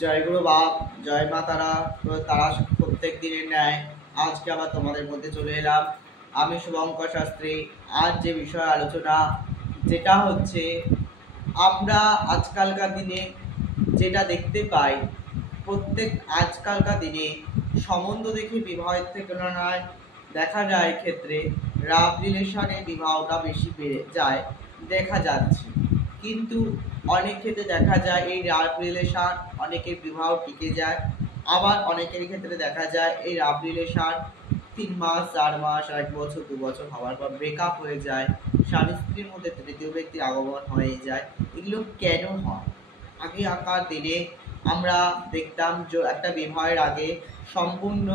জয় গুরু বাপ, জয় মা তারা। তো তারা প্রত্যেক দিনের ন্যায় আজকে আবার তোমাদের মধ্যে চলে এলাম। আমি শুভঙ্কর শাস্ত্রী। আজ যে বিষয় আলোচনা, যেটা হচ্ছে আমরা আজকালকার দিনে যেটা দেখতে পাই, আজকালকার দিনে সম্বন্ধ দেখে বিবাহের তুলনায় দেখা যায় ক্ষেত্রে লাভ রিলেশনে বিবাহটা বেশি বেড়ে যায় দেখা যাচ্ছে। কিন্তু অনেক ক্ষেত্রে দেখা যায় এই লাভ রিলেশন অনেকের বিবাহ টিকে যায়, আবার অনেকের ক্ষেত্রে দেখা যায় এই লাভ রিলেশন 3 মাস 4 মাস 1 বছর 2 বছর হওয়ার পর ব্রেকআপ হয়ে যায়, স্বামী স্ত্রীর মধ্যে তৃতীয় ব্যক্তির আগমন হয়ে যায়। এগুলো কেন হয়? আগেকার দিনে আমরা দেখতাম যে একটা বিবাহের আগে সম্পূর্ণ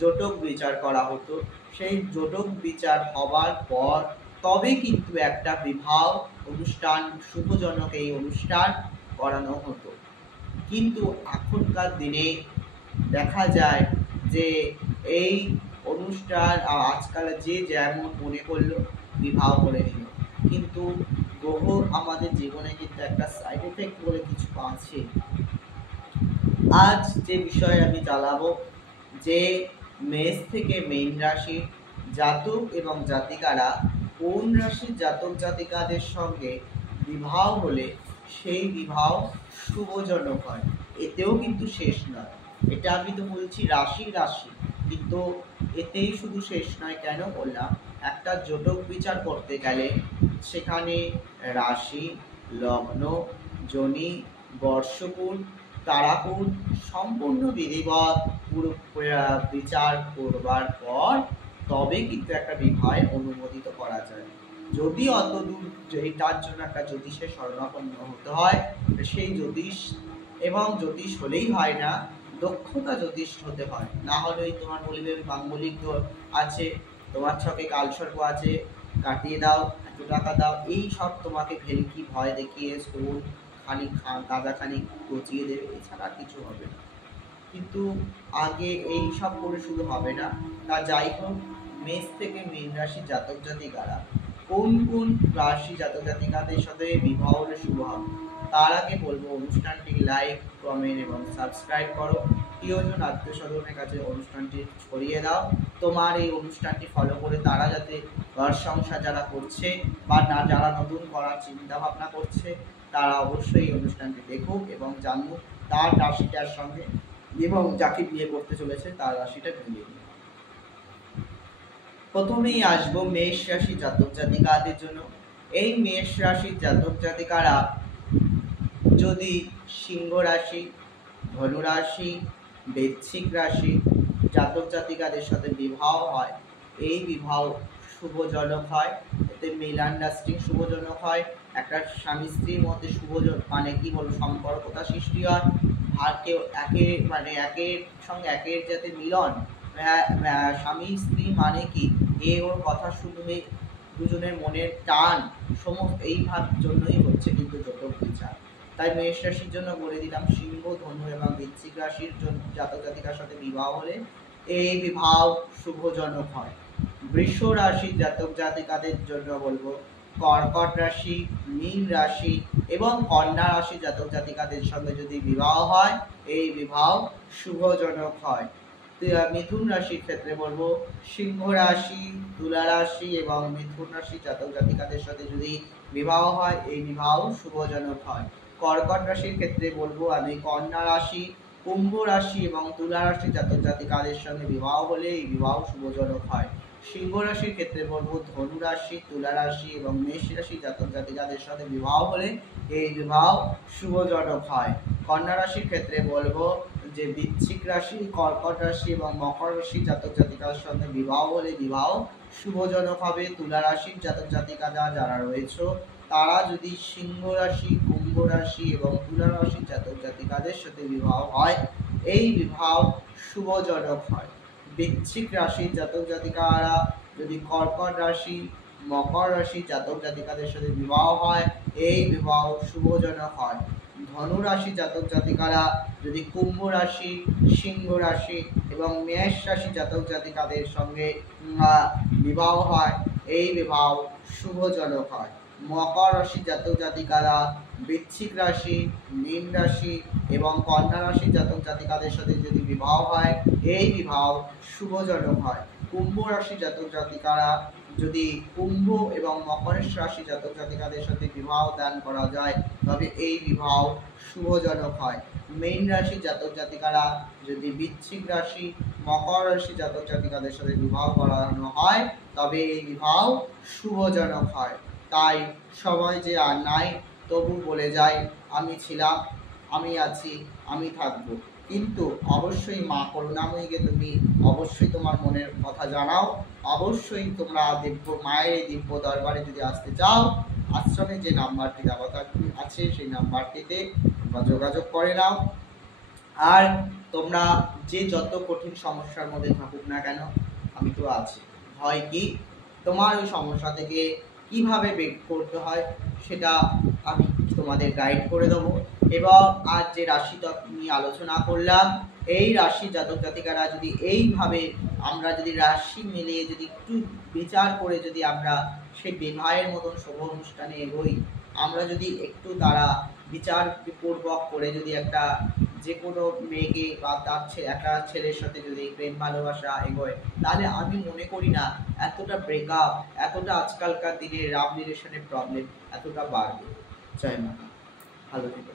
জটক বিচার করা হতো। সেই জটক বিচার হবার পর তবে কিন্তু একটা বিবাহ অনুষ্ঠান, শুভজনক এই অনুষ্ঠান করানো হতো। কিন্তু এখনকার দিনে দেখা যায় যে এই অনুষ্ঠান আজকাল যে যেমন মনে করলো বিবাহ করে নিল, কিন্তু গ্রহ আমাদের জীবনে কিন্তু একটা সাইড এফেক্ট বলে কিছু আছে। আজ যে বিষয়ে আমি চালাবো, যে মেষ থেকে মীন রাশি জাতক এবং জাতিকারা কোন রাশির জাতক জাতিকাদের সঙ্গে বিবাহ হলে সেই বিবাহ শুভজনক হয়। এতেও কিন্তু শেষ নয়, এটা আমি তো বলছি রাশি রাশি, কিন্তু এতেই শুধু শেষ নয়। কেন বললাম? একটা জটক বিচার করতে গেলে সেখানে রাশি, লগ্ন, যোনি, বর্ষকুল, তারাকুল সম্পূর্ণ বিধিবৎ পুরো বিচার করবার পর তবে কিন্তু একটা বিবাহে অনুমোদিত করা যায়। যদি অতদূর তার জন্য একটা জ্যোতিষের শরণাপন্ন হতে হয়, সেই জ্যোতিষ এবং জ্যোতিষ হলেই হয় না, দক্ষতা জ্যোতিষ হতে হয়। না হলেই তোমার বলিবে মাঙ্গলিক আছে, তোমার ছকে কালসর্প আছে, কাটিয়ে দাও, এত টাকা দাও, এই সব তোমাকে ভেলকি ভয় দেখিয়ে স্কুল গাঁজা খানিক গচিয়ে দেবে, এছাড়া কিছু হবে না। কিন্তু আগে এই সব করে শুরু হবে না। তা যাই হোক, মেষ থেকে মীন রাশি জাতক জাতিকারা কোন কোন রাশি জাতক জাতিকাদের সাথে বিবাহ হলে শুভ হবে, তার আগে বলবো অনুষ্ঠানটি লাইক, কমেন্ট এবং সাবস্ক্রাইব করো। প্রিয়জন আত্মীয় স্বজনের কাছে অনুষ্ঠানটি ছড়িয়ে দাও। তোমার এই অনুষ্ঠানটি ফলো করে তারা যাতে ঘর সংসার যারা করছে বা না যারা নতুন করার চিন্তা ভাবনা করছে, তারা অবশ্যই এই অনুষ্ঠানটি দেখুক এবং জানুক তার রাশিটার সঙ্গে এবং যাকে বিয়ে করতে চলেছে তার রাশিটা মিলিয়ে নিন। প্রথমেই আসবো মেষ রাশি জাতক জাতিকাদের জন্য। এই মেষ রাশির জাতক জাতিকারা যদি সিংহ রাশি, ধনু রাশি, বৃশ্চিক রাশি জাতক জাতিকাদের সাথে বিবাহ হয়, এই বিবাহ শুভজনক হয়। এতে মিলআন্ডারস্ট্যান্ডিং শুভজনক হয়। একটা স্বামী স্ত্রীর মধ্যে মানে কি বলবো, সম্পর্কতা সৃষ্টি হয়। আর কেউ একের সঙ্গে একের যাতে মিলন, স্বামী স্ত্রী মানে কি, এ ওর কথা শুনবে, দুজনের মনের টান সমস্ত এই ভাব জন্যই হচ্ছে কিন্তু জটক বিচার। তাই মেষ রাশির জন্য বলে দিলাম, সিংহ, ধনু এবং বৃশ্চিক রাশির জাতক জাতিকার সাথে বিবাহ হলে এই বিবাহ শুভজনক হয়। বৃষ রাশির জাতক জাতিকাদের জন্য বলবো, কর্কট রাশি, মীন রাশি এবং কন্যা রাশি জাতক জাতিকাদের সঙ্গে যদি বিবাহ হয়, এই বিবাহ শুভজনক হয়। মিথুন রাশির ক্ষেত্রে বলবো, সিংহ রাশি, তুলা রাশি এবং মিথুন রাশি জাতক জাতিকাদের সাথে যদি বিবাহ হয়, এই বিবাহ শুভজনক হয়। কর্কট রাশির ক্ষেত্রে বলবো আমি, কন্যা রাশি, কুম্ভ রাশি এবং তুলা রাশি জাতক জাতিকাদের সঙ্গে বিবাহ হলে এই বিবাহ শুভজনক হয়। সিংহ রাশির ক্ষেত্রে বলবো, ধনু রাশি, তুলা রাশি এবং মেষ রাশি জাতক জাতিকাদের সাথে বিবাহ হলে এই বিবাহ শুভজনক হয়। কন্যা রাশির ক্ষেত্রে বলবো যে বৃশ্চিক রাশি, কর্কট রাশি এবং মকর রাশি জাতক জাতিকার সঙ্গে বিবাহ হলে বিবাহ শুভজনক হবে। তুলা রাশির জাতক জাতিকারা যারা রয়েছে, তারা যদি সিংহ রাশি, কুম্ভ রাশি এবং তুলা রাশির জাতক জাতিকাদের সাথে বিবাহ হয়, এই বিবাহ শুভজনক হয়। বৃশ্চিক রাশির জাতক জাতিকারা যদি কর্কট রাশি, মকর রাশি জাতক জাতিকাদের সাথে বিবাহ হয়, এই বিবাহ শুভজনক হয়। ধনু রাশি জাতক জাতিকারা যদি কুম্ভ রাশি, সিংহ রাশি এবং মেষ রাশি জাতক জাতিকাদের সঙ্গে বিবাহ হয়, এই বিবাহ শুভজনক হয়। মকর রাশি জাতক জাতিকারা বৃশ্চিক রাশি, মীন রাশি এবং কন্যা রাশি জাতক জাতিকাদের সাথে যদি বিবাহ হয়, এই বিবাহ শুভজনক হয়। কুম্ভ রাশি জাতক জাতিকারা যদি কুম্ভ এবং মকর রাশি জাতক জাতিকাদের সাথে বিবাহ দান করা যায়, তবে এই বিবাহ শুভজনক হয়। মীন রাশি জাতক জাতিকারা যদি বৃশ্চিক রাশি, মকর রাশি জাতক জাতিকাদের সাথে বিবাহ করানো হয়, তবে এই বিবাহ শুভজনক হয়। তাই সময় যে আর নাই, তবু বলে যাই, আমি ছিলাম, আমি আছি, আমি থাকবো। কিন্তু অবশ্যই মা করুণাময়ীকে তুমি অবশ্যই তোমার মনের কথা জানাও। অবশ্যই তোমরা মায়ের এই দিব্য দরবারে যদি আসতে চাও, আশ্রমে যে নাম্বারটি দেওয়া আছে সেই নাম্বারটিতে তোমরা যোগাযোগ করে নাও। আর তোমরা যে যত কঠিন সমস্যার মধ্যে থাকুক না কেন, আমি তো আছি। হয় কি, তোমার ওই সমস্যা থেকে কিভাবে বের করতে হয় সেটা আমি তোমাদের গাইড করে দেবো। এবং আজ যে রাশিতত্ত্ব নিয়ে আলোচনা করলাম, এই রাশি জাতক জাতিকারা যদি এইভাবে আমরা যদি রাশি মিলিয়ে যদি একটু বিচার করে যদি আমরা সেই বিবাহের মতন শুভ অনুষ্ঠানে এগোই, আমরা যদি একটু তারা বিচার পূর্বক করে যদি একটা যে কোনো মেয়েকে বা তার একটা ছেলের সাথে যদি প্রেম ভালোবাসা এগোয়, তাহলে আমি মনে করি না এতটা ব্রেকআপ, এতটা আজকালকার দিনে লাভ রিলেশনের প্রবলেম এতটা বাড়বে। জয় মা, ভালো থেকো।